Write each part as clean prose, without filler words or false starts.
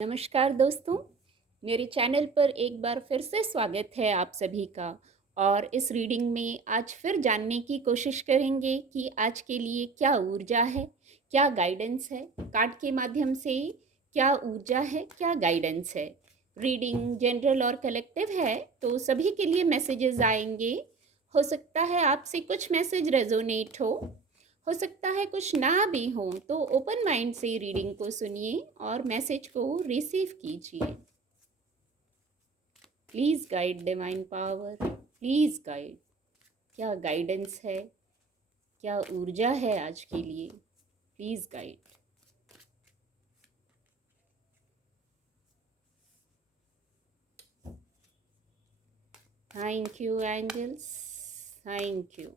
नमस्कार दोस्तों, मेरे चैनल पर एक बार फिर से स्वागत है आप सभी का। और इस रीडिंग में आज फिर जानने की कोशिश करेंगे कि आज के लिए क्या ऊर्जा है, क्या गाइडेंस है। कार्ड के माध्यम से क्या ऊर्जा है, क्या गाइडेंस है। रीडिंग जनरल और कलेक्टिव है, तो सभी के लिए मैसेजेस आएंगे। हो सकता है आपसे कुछ मैसेज रेजोनेट हो सकता है कुछ ना भी हो, तो ओपन माइंड से रीडिंग को सुनिए और मैसेज को रिसीव कीजिए। Please guide divine power, please guide. क्या गाइडेंस है, क्या ऊर्जा है आज के लिए, please guide. Thank you angels, thank you.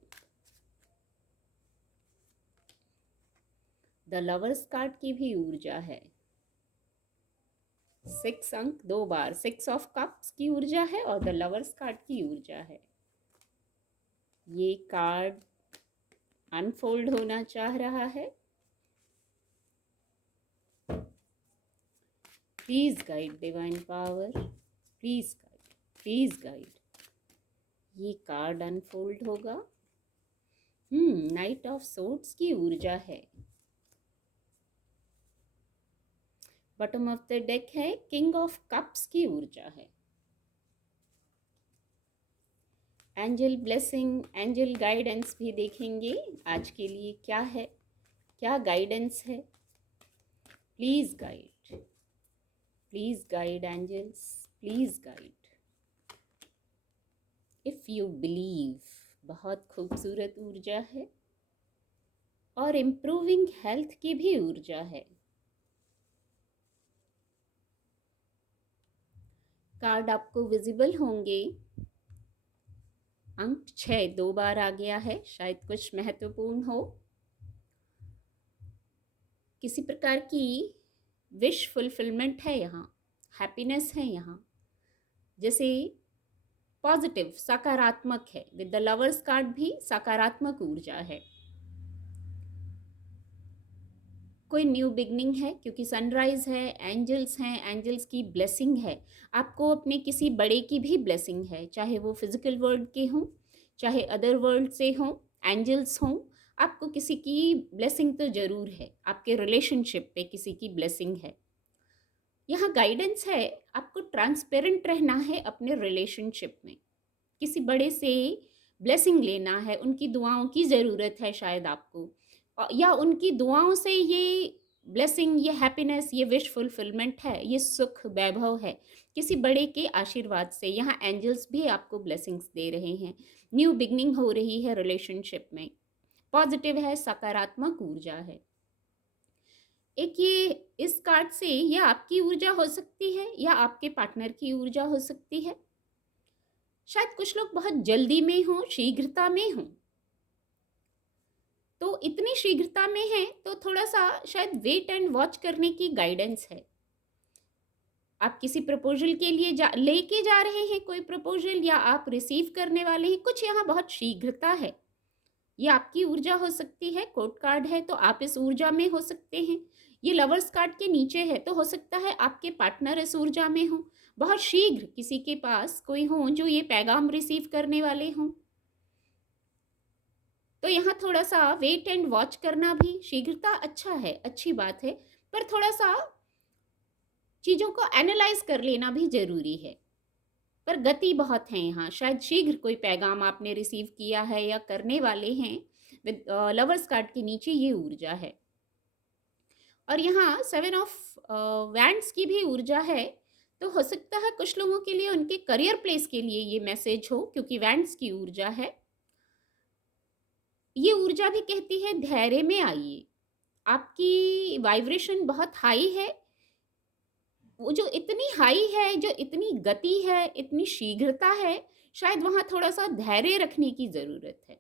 The lovers card की भी ऊर्जा है। 6 अंक 2 बार, 6 ऑफ कप्स की ऊर्जा है और द लवर्स कार्ड की ऊर्जा है। ये कार्ड अनफोल्ड होना चाह रहा है। Please guide divine power, please guide, please guide. ये कार्ड अनफोल्ड होगा। नाइट ऑफ सोर्ड्स की ऊर्जा है। बॉटम ऑफ द डेक है किंग ऑफ कप्स की ऊर्जा है। एंजल ब्लेसिंग, एंजल गाइडेंस भी देखेंगे आज के लिए क्या है, क्या गाइडेंस है। Please guide, please guide angels, please guide. If you believe, बहुत खूबसूरत ऊर्जा है। और इम्प्रूविंग हेल्थ की भी ऊर्जा है। कार्ड आपको विजिबल होंगे। अंक 6 2 बार आ गया है, शायद कुछ महत्वपूर्ण हो। किसी प्रकार की विश फुलफिलमेंट है यहाँ, हैप्पीनेस है यहाँ। जैसे पॉजिटिव, सकारात्मक है। विद द लवर्स कार्ड भी सकारात्मक ऊर्जा है। कोई न्यू बिगनिंग है क्योंकि सनराइज है, एंजल्स हैं, एंजल्स की ब्लेसिंग है। आपको अपने किसी बड़े की भी ब्लेसिंग है, चाहे वो फिजिकल वर्ल्ड के हों, चाहे अदर वर्ल्ड से हों, एंजल्स हों। आपको किसी की ब्लेसिंग तो ज़रूर है, आपके रिलेशनशिप पे किसी की ब्लेसिंग है। यहाँ गाइडेंस है, आपको ट्रांसपेरेंट रहना है अपने रिलेशनशिप में। किसी बड़े से ब्लेसिंग लेना है, उनकी दुआओं की ज़रूरत है शायद आपको, या उनकी दुआओं से ये ब्लेसिंग, ये हैप्पीनेस, ये विश फुलफिलमेंट है, ये सुख वैभव है किसी बड़े के आशीर्वाद से। यहाँ एंजल्स भी आपको ब्लेसिंग्स दे रहे हैं। न्यू बिगनिंग हो रही है रिलेशनशिप में। पॉजिटिव है, सकारात्मक ऊर्जा है। एक ये इस कार्ड से ये आपकी ऊर्जा हो सकती है या आपके पार्टनर की ऊर्जा हो सकती है। शायद कुछ लोग बहुत जल्दी में हों, शीघ्रता में हों, तो इतनी शीघ्रता में है तो थोड़ा सा शायद वेट एंड वॉच करने की गाइडेंस है। आप किसी प्रपोजल के लिए लेके जा रहे हैं कोई प्रपोजल, या आप रिसीव करने वाले हैं कुछ, यहाँ बहुत शीघ्रता है। ये आपकी ऊर्जा हो सकती है। कोर्ट कार्ड है तो आप इस ऊर्जा में हो सकते हैं। ये लवर्स कार्ड के नीचे है तो हो सकता है आपके पार्टनर इस ऊर्जा में हो। बहुत शीघ्र किसी के पास कोई हो जो ये पैगाम रिसीव करने वाले हों। तो यहाँ थोड़ा सा वेट एंड वॉच करना भी, शीघ्रता अच्छा है, अच्छी बात है, पर थोड़ा सा चीज़ों को एनालाइज कर लेना भी ज़रूरी है। पर गति बहुत है यहाँ, शायद शीघ्र कोई पैगाम आपने रिसीव किया है या करने वाले हैं। विद लवर्स कार्ड के नीचे ये ऊर्जा है। और यहाँ 7 ऑफ वैंड्स की भी ऊर्जा है। तो हो सकता है कुछ लोगों के लिए उनके करियर प्लेस के लिए ये मैसेज हो, क्योंकि वैंड्स की ऊर्जा है। ये ऊर्जा भी कहती है धैर्य में आइए। आपकी वाइब्रेशन बहुत हाई है। वो जो इतनी हाई है, जो इतनी गति है, इतनी शीघ्रता है, शायद वहाँ थोड़ा सा धैर्य रखने की ज़रूरत है।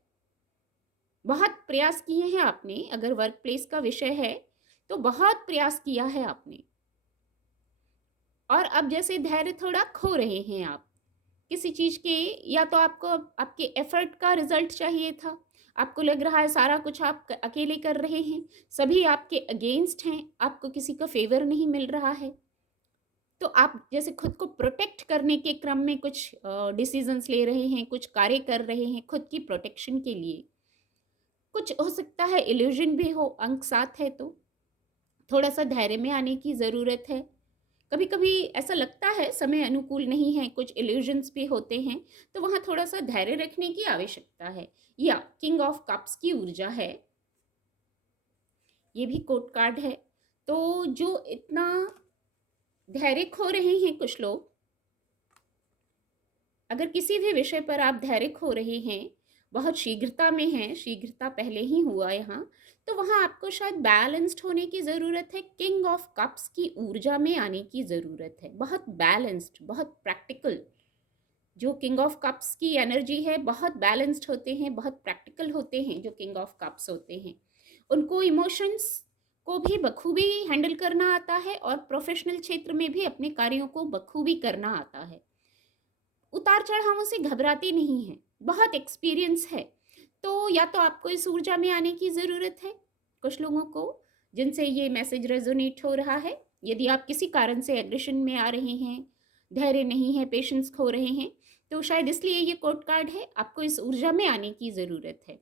बहुत प्रयास किए हैं आपने, अगर वर्क प्लेस का विषय है तो बहुत प्रयास किया है आपने, और अब जैसे धैर्य थोड़ा खो रहे हैं आप किसी चीज़ के। या तो आपको आपके एफर्ट का रिजल्ट चाहिए था, आपको लग रहा है सारा कुछ आप अकेले कर रहे हैं, सभी आपके अगेंस्ट हैं, आपको किसी का फेवर नहीं मिल रहा है। तो आप जैसे खुद को प्रोटेक्ट करने के क्रम में कुछ डिसीजंस ले रहे हैं, कुछ कार्य कर रहे हैं खुद की प्रोटेक्शन के लिए। कुछ हो सकता है इल्यूजन भी हो, अंक 7 है तो थोड़ा-सा धैर्य में आने की ज़रूरत है। कभी-कभी ऐसा लगता है समय अनुकूल नहीं है, कुछ इल्यूजन्स भी होते हैं, तो वहाँ थोड़ा-सा धैर्य रखने की आवश्यकता है। या किंग ऑफ कप्स की ऊर्जा है, ये भी कोर्ट कार्ड है। तो जो इतना धैर्य खो रहे हैं कुछ लोग, अगर किसी भी विषय पर आप धैर्य खो रहे हैं, बहुत शीघ्रता में हैं, शीघ्रता पहले ही हुआ यहाँ, तो वहाँ आपको शायद बैलेंस्ड होने की ज़रूरत है, किंग ऑफ कप्स की ऊर्जा में आने की ज़रूरत है। बहुत बैलेंस्ड, बहुत प्रैक्टिकल। जो किंग ऑफ कप्स की एनर्जी है, बहुत बैलेंस्ड होते हैं, बहुत प्रैक्टिकल होते हैं जो किंग ऑफ कप्स होते हैं। उनको इमोशंस को भी बखूबी हैंडल करना आता है और प्रोफेशनल क्षेत्र में भी अपने कार्यों को बखूबी करना आता है। उतार चढ़ावों से घबराते नहीं हैं, बहुत एक्सपीरियंस है। तो या तो आपको इस ऊर्जा में आने की ज़रूरत है, कुछ लोगों को जिनसे ये मैसेज रेजोनेट हो रहा है। यदि आप किसी कारण से एग्रेशन में आ रहे हैं, धैर्य नहीं है, पेशेंस खो रहे हैं, तो शायद इसलिए ये कोर्ट कार्ड है, आपको इस ऊर्जा में आने की ज़रूरत है।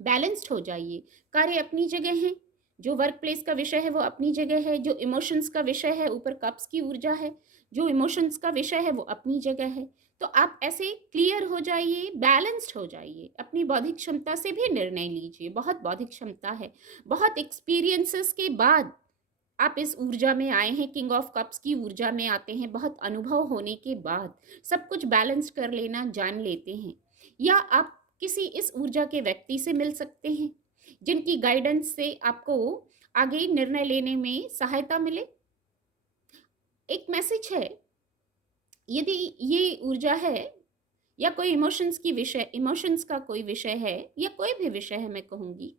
बैलेंस्ड हो जाइए, कार्य अपनी जगह हैं, जो वर्क प्लेस का विषय है वो अपनी जगह है, जो इमोशंस का विषय है ऊपर कप्स की ऊर्जा है, जो इमोशंस का विषय है वो अपनी जगह है। तो आप ऐसे क्लियर हो जाइए, बैलेंस्ड हो जाइए, अपनी बौद्धिक क्षमता से भी निर्णय लीजिए। बहुत बौद्धिक क्षमता है, बहुत एक्सपीरियंसेस के बाद आप इस ऊर्जा में आए हैं, किंग ऑफ कप्स की ऊर्जा में आते हैं, बहुत अनुभव होने के बाद सब कुछ बैलेंस कर लेना जान लेते हैं। या आप किसी इस ऊर्जा के व्यक्ति से मिल सकते हैं जिनकी गाइडेंस से आपको आगे निर्णय लेने में सहायता मिले। एक मैसेज है, यदि ये ऊर्जा है या कोई इमोशंस का कोई विषय है या कोई भी विषय है मैं कहूँगी,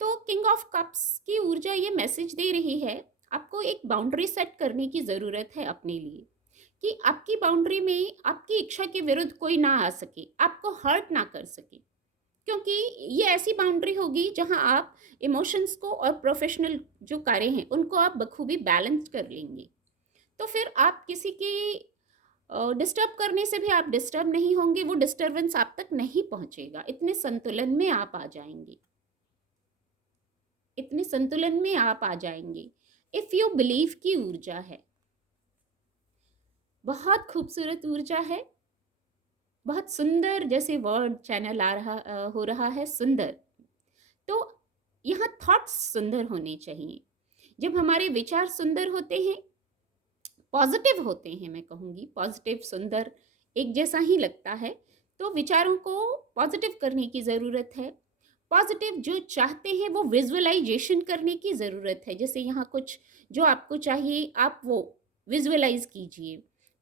तो किंग ऑफ कप्स की ऊर्जा ये मैसेज दे रही है, आपको एक बाउंड्री सेट करने की ज़रूरत है अपने लिए, कि आपकी बाउंड्री में आपकी इच्छा के विरुद्ध कोई ना आ सके, आपको हर्ट ना कर सके। क्योंकि ये ऐसी बाउंड्री होगी जहां आप इमोशंस को और प्रोफेशनल जो कार्य हैं उनको आप बखूबी बैलेंस कर लेंगे। तो फिर आप किसी की डिस्टर्ब करने से भी आप डिस्टर्ब नहीं होंगे, वो डिस्टर्बेंस आप तक नहीं पहुंचेगा। इतने संतुलन में आप आ जाएंगे, इतने संतुलन में आप आ जाएंगे। इफ यू बिलीव की ऊर्जा है, बहुत खूबसूरत ऊर्जा है, बहुत सुंदर, जैसे वर्ड चैनल हो रहा है सुंदर। तो यहाँ थॉट्स सुंदर होने चाहिए। जब हमारे विचार सुंदर होते हैं, पॉजिटिव होते हैं, मैं कहूँगी पॉजिटिव सुंदर एक जैसा ही लगता है, तो विचारों को पॉजिटिव करने की ज़रूरत है। पॉजिटिव जो चाहते हैं वो विजुअलाइजेशन करने की ज़रूरत है। जैसे यहाँ कुछ जो आपको चाहिए आप वो विजुअलाइज कीजिए,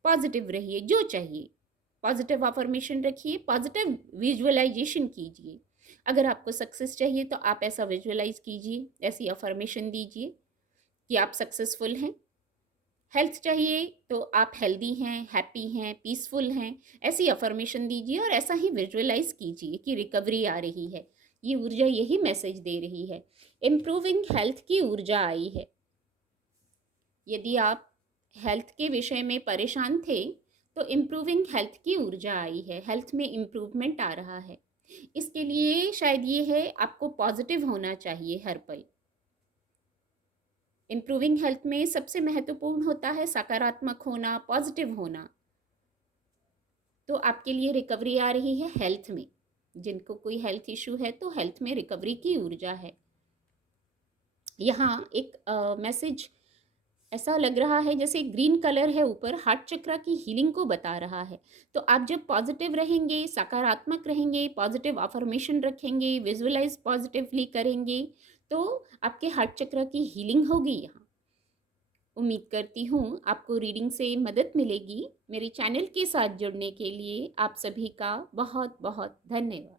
पॉजिटिव रहिए, जो चाहिए पॉजिटिव अफर्मेशन रखिए, पॉजिटिव विजुअलाइजेशन कीजिए। अगर आपको सक्सेस चाहिए तो आप ऐसा विजुअलाइज कीजिए, ऐसी अफर्मेशन दीजिए कि आप सक्सेसफुल हैं। हेल्थ चाहिए तो आप हेल्दी हैं, हैप्पी हैं, पीसफुल हैं, ऐसी अफर्मेशन दीजिए और ऐसा ही विजुअलाइज कीजिए कि रिकवरी आ रही है। ये ऊर्जा यही मैसेज दे रही है। इम्प्रूविंग हेल्थ की ऊर्जा आई है। यदि आप हेल्थ के विषय में परेशान थे तो इम्प्रूविंग हेल्थ की ऊर्जा आई है, हेल्थ में इम्प्रूवमेंट आ रहा है। इसके लिए शायद ये है, आपको पॉजिटिव होना चाहिए हर पल। इम्प्रूविंग हेल्थ में सबसे महत्वपूर्ण होता है सकारात्मक होना, पॉजिटिव होना। तो आपके लिए रिकवरी आ रही है हेल्थ में। जिनको कोई हेल्थ इशू है तो हेल्थ में रिकवरी की ऊर्जा है। यहाँ एक मैसेज ऐसा लग रहा है जैसे ग्रीन कलर है ऊपर, हार्ट चक्र की हीलिंग को बता रहा है। तो आप जब पॉजिटिव रहेंगे, सकारात्मक रहेंगे, पॉजिटिव अफर्मेशन रखेंगे, विजुअलाइज पॉजिटिवली करेंगे, तो आपके हार्ट चक्र की हीलिंग होगी। यहाँ उम्मीद करती हूँ आपको रीडिंग से मदद मिलेगी। मेरे चैनल के साथ जुड़ने के लिए आप सभी का बहुत बहुत धन्यवाद।